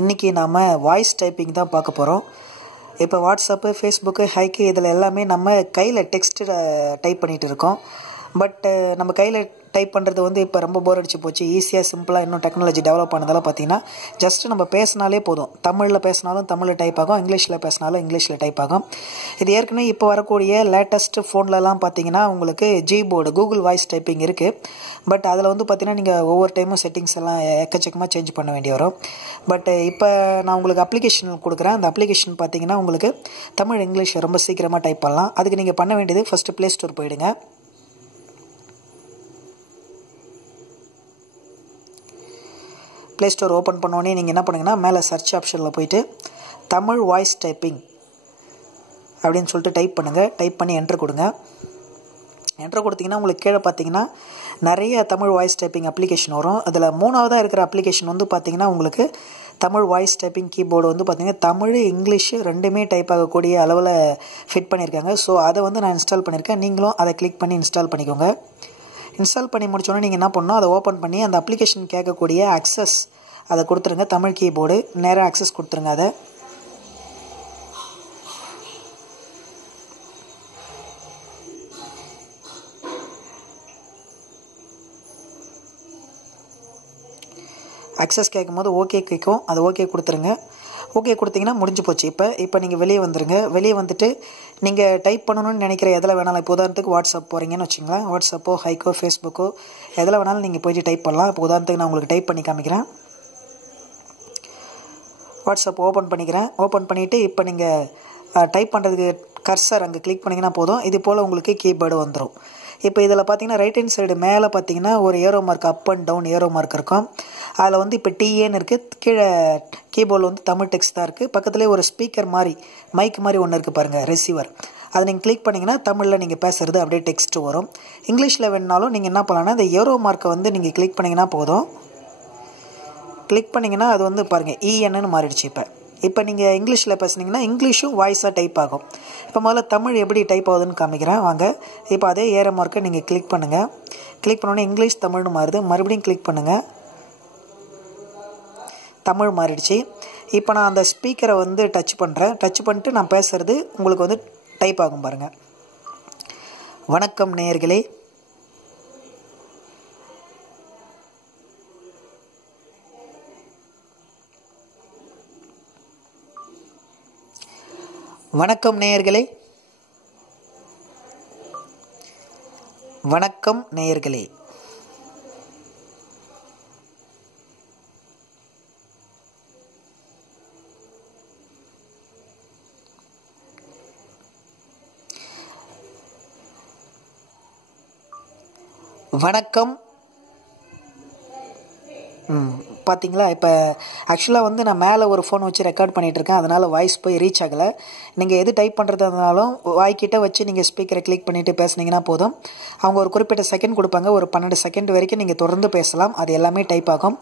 இன்றைக்கி நாம் voice typing தான் பார்க்க போகிறோம். இப்போ வாட்ஸ்அப்பு, ஃபேஸ்புக்கு, ஹைக்கு இதில் எல்லாமே நம்ம கையில் டெக்ஸ்ட்டு டைப் பண்ணிகிட்டு இருக்கோம். பட் நம்ம கையில் டைப் பண்ணுறது இப்போ ரொம்ப போர் அடிச்சு போச்சு. ஈஸியாக சிம்பிளாக இன்னும் டெக்னாலஜி டெவலப் ஆனதெல்லாம் பார்த்தீங்கன்னா ஜஸ்ட்டு நம்ம பேசினாலே போதும். தமிழில் பேசினாலும் தமிழில் டைப் ஆகும், இங்கிலீஷில் பேசினாலும் இங்கிலீஷில் டைப் ஆகும். இது ஏற்கனவே இப்போ வரக்கூடிய லேட்டஸ்ட்டு ஃபோன்லலாம் பார்த்தீங்கன்னா உங்களுக்கு ஜிபோர்டு கூகுள் வாய்ஸ் டைப்பிங் இருக்குது. பட் அதில் பார்த்தீங்கன்னா நீங்கள் ஒவ்வொரு டைமும் செட்டிங்ஸ் எல்லாம் எக்கச்சக்கமாக சேஞ்ச் பண்ண வேண்டி வரும். பட் இப்போ நான் உங்களுக்கு அப்ளிகேஷன் கொடுக்குறேன். அந்த அப்ளிகேஷன் பார்த்தீங்கன்னா உங்களுக்கு தமிழ், இங்கிலீஷ் ரொம்ப சீக்கிரமாக டைப் பண்ணலாம். அதுக்கு நீங்கள் பண்ண வேண்டியது ஃபஸ்ட்டு ப்ளே ஸ்டோர் போயிடுங்க. ப்ளே ஸ்டோர் ஓப்பன் பண்ணோடனே நீங்கள் என்ன பண்ணுங்கன்னா மேலே சர்ச் ஆப்ஷனில் போயிட்டு தமிழ் வாய்ஸ் டைப்பிங் அப்படின்னு சொல்லிட்டு டைப் பண்ணுங்கள். டைப் பண்ணி என்ட்ரு கொடுங்க. என்ட்ரு கொடுத்தீங்கன்னா உங்களுக்கு கீழே பார்த்தீங்கன்னா நிறைய தமிழ் வாய்ஸ் டைப்பிங் அப்ளிகேஷன் வரும். அதில் மூணாவதாக இருக்கிற அப்ளிகேஷன் பார்த்தீங்கன்னா உங்களுக்கு தமிழ் வாய்ஸ் டைப்பிங் கீபோர்டு பார்த்தீங்கன்னா தமிழ், இங்கிலீஷு ரெண்டுமே டைப் ஆகக்கூடிய அளவில் ஃபிட் பண்ணியிருக்காங்க. ஸோ அதை நான் இன்ஸ்டால் பண்ணியிருக்கேன். நீங்களும் அதை கிளிக் பண்ணி இன்ஸ்டால் பண்ணிக்கோங்க. இன்ஸ்டால் பண்ணி முடிச்சோன்னே நீங்கள் என்ன பண்ணணும், அதை ஓப்பன் பண்ணி அந்த அப்ளிகேஷன் கேட்கக்கூடிய அக்சஸ் அதை கொடுத்துருங்க. தமிழ் கீபோர்டு நேராக அக்சஸ் கொடுத்துருங்க. அதை அக்சஸ் கேட்கும்போது ஓகே கேட்கும். அது ஓகே கொடுத்துருங்க. ஓகே கொடுத்தீங்கன்னா முடிஞ்சு போச்சு. இப்போ நீங்கள் வெளியே வந்துடுங்க. வெளியே வந்துட்டு நீங்கள் டைப் பண்ணணும்னு நினைக்கிற எதில் வேணாலும், இப்போ உதாரணத்துக்கு வாட்ஸ்அப் போகிறீங்கன்னு வச்சுங்களேன். வாட்ஸ்அப்போ, ஹைக்கோ, ஃபேஸ்புக்கோ எதில் வேணாலும் நீங்கள் போய்ட்டு டைப் பண்ணலாம். இப்போ உதாரணத்துக்கு நான் உங்களுக்கு டைப் பண்ணி காமிக்கிறேன். வாட்ஸ்அப் ஓப்பன் பண்ணிக்கிறேன். ஓப்பன் பண்ணிவிட்டு இப்போ நீங்கள் டைப் பண்ணுறதுக்கு கர்சர் அங்கே கிளிக் பண்ணிங்கன்னா போதும். இது போல் உங்களுக்கு கீபோர்டு வந்துடும். இப்போ இதில் பார்த்தீங்கன்னா ரைட் ஹேண்ட் சைடு மேலே பார்த்தீங்கன்னா ஒரு arrow mark, up and down arrow mark இருக்கும். அதில் இப்போ டிஏன்னு இருக்குது. கீழே கீபோர்டில் தமிழ் டெக்ஸ்ட் தான் இருக்குது. பக்கத்துலேயே ஒரு ஸ்பீக்கர் மாதிரி, மைக் மாதிரி ஒன்று இருக்குது பாருங்கள், ரிசீவர். அதை நீங்கள் கிளிக் பண்ணிங்கன்னா தமிழில் நீங்கள் பேசுகிறது அப்படியே டெக்ஸ்ட்டு வரும். இங்கிலீஷில் வேணுனாலும் நீங்கள் என்ன பண்ணலான்னா இந்த ஏரோ மார்க்கை நீங்கள் கிளிக் பண்ணிங்கன்னா போதும். கிளிக் பண்ணிங்கன்னா அது பாருங்கள் இஎன்னு மாறிடுச்சு. இப்போ நீங்கள் இங்கிலீஷில் பேசுனீங்கன்னா இங்கிலீஷும் வாய்ஸாக டைப் ஆகும். இப்போ முதல்ல தமிழ் எப்படி டைப் ஆகுதுன்னு காமிக்கிறேன் வாங்க. இப்போ அதே ஏரோ மார்க்கை நீங்கள் கிளிக் பண்ணுங்கள். கிளிக் பண்ணோன்னே இங்கிலீஷ் தமிழ்னு மாறுது. மறுபடியும் கிளிக் பண்ணுங்கள். தமிழ் மாறிடுச்சு. இப்போ நான் அந்த ஸ்பீக்கரை டச் பண்ணுறேன். டச் பண்ணிட்டு நான் பேசுகிறது உங்களுக்கு டைப் ஆகும் பாருங்கள். வணக்கம் நேயர்களே. வணக்கம் நேயர்களே. வணக்கம் நேயர்களே. வணக்கம். பார்த்தீங்களா? இப்போ ஆக்சுவலாக நான் மேலே ஒரு ஃபோன் வச்சு ரெக்கார்ட் பண்ணிகிட்ருக்கேன். அதனால் வாய்ஸ் போய் ரீச் ஆகலை. நீங்கள் எது டைப் பண்ணுறதா இருந்தாலும் வாய்க்கிட்ட வச்சு நீங்கள் ஸ்பீக்கரை கிளிக் பண்ணிவிட்டு பேசுனீங்கன்னா போதும். அவங்க ஒரு குறிப்பிட்ட செகண்ட் கொடுப்பாங்க. ஒரு 12 செகண்ட் வரைக்கும் நீங்கள் தொடர்ந்து பேசலாம். அது எல்லாமே டைப் ஆகும்.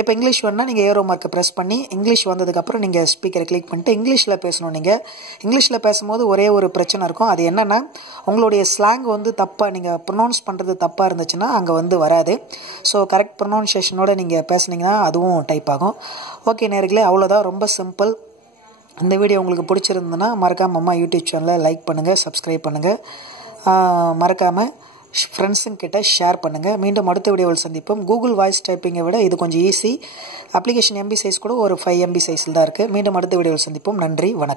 இப்போ இங்கிலீஷ் வேணுன்னா நீங்கள் ஏரோ மார்க்கை ப்ரெஸ் பண்ணி இங்கிலீஷ் வந்ததுக்கப்புறம் நீங்கள் ஸ்பீக்கரை கிளிக் பண்ணிட்டு இங்கிலீஷில் பேசணும். நீங்கள் இங்கிலீஷில் பேசும்போது ஒரே ஒரு பிரச்சனை இருக்கும். அது என்னென்னா உங்களுடைய ஸ்லாங் தப்பாக, நீங்கள் ப்ரொனவுன்ஸ் பண்ணுறது தப்பாக இருந்துச்சுன்னா அங்கே வராது. ஸோ கரெக்ட் ப்ரொனவுன்சியேஷனோட நீங்கள் பேசுனீங்கன்னா அதுவும் டைப் ஆகும். ஓகே நேயர்களே, அவ்வளோதான். ரொம்ப சிம்பிள். இந்த வீடியோ உங்களுக்கு பிடிச்சிருந்ததுன்னா மறக்காமல் அம்மா யூடியூப் சேனலை லைக் பண்ணுங்கள், சப்ஸ்கிரைப் பண்ணுங்கள். மறக்காமல் ஃப்ரெண்ட்ஸுங்கிட்ட ஷேர் பண்ணுங்கள். மீண்டும் அடுத்த வீடியோவில் சந்திப்போம். கூகுள் வாய்ஸ் டைப்பிங்கை விட இது கொஞ்சம் ஈஸி. அப்ளிகேஷன் எம்பி சைஸ் கூட ஒரு 5 MB சைஸில் தான் இருக்குது. மீண்டும் அடுத்த வீடியோவில் சந்திப்போம். நன்றி, வணக்கம்.